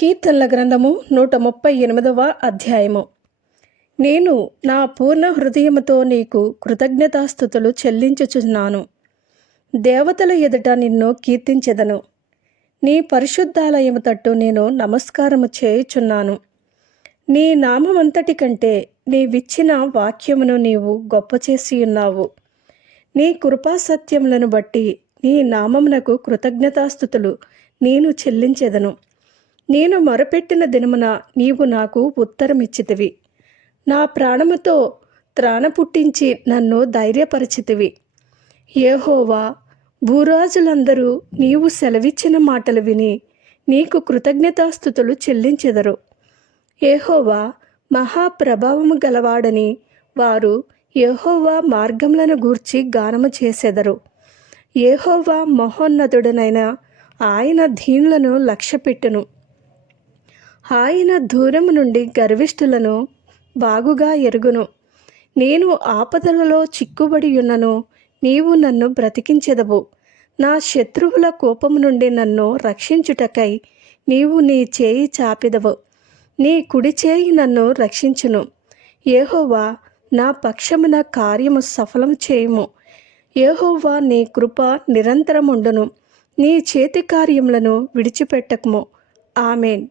కీర్తనల గ్రంథము నూట ముప్పై ఎనిమిదవ అధ్యాయము. నేను నా పూర్ణ హృదయముతో నీకు కృతజ్ఞతాస్థుతులు చెల్లించుచున్నాను. దేవతల ఎదుట నిన్ను కీర్తించెదను. నీ పరిశుద్ధాలయము తట్టు నేను నమస్కారము చేయుచున్నాను. నీ నామమంతటి కంటే నీవిచ్చిన వాక్యమును నీవు గొప్ప చేసి ఉన్నావు. నీ కృపాసత్యములను బట్టి నీ నామమునకు కృతజ్ఞతాస్థుతులు నేను చెల్లించెదను. నేను మొరపెట్టిన దినమున నీవు నాకు ఉత్తరమిచ్చితివి. నా ప్రాణముతో త్రాణ పుట్టించి నన్ను ధైర్యపరిచితివి. ఏహోవా భూరాజులందరూ నీవు సెలవిచ్చిన మాటలు విని నీకు కృతజ్ఞతాస్థుతులు చెల్లించెదరు. ఏహోవా మహాప్రభావము గలవాడని వారు యెహోవా మార్గములను గూర్చి గానము చేసెదరు. ఏహోవా మహోన్నతుడనైన ఆయన ధీనులను లక్ష్యపెట్టును. ఆయన దూరము నుండి గర్విష్ఠులను బాగుగా ఎరుగును. నేను ఆపదలలో చిక్కుబడి ఉన్నను నీవు నన్ను బ్రతికించెదవు. నా శత్రువుల కోపము నుండి నన్ను రక్షించుటకై నీవు నీ చేయి చాపిదవు. నీ కుడి చేయి నన్ను రక్షించును. ఏహోవా నా పక్షమున కార్యము సఫలం చేయుము. ఏహోవా నీ కృప నిరంతరముండును. నీ చేతి కార్యములను విడిచిపెట్టకము. ఆమెన్.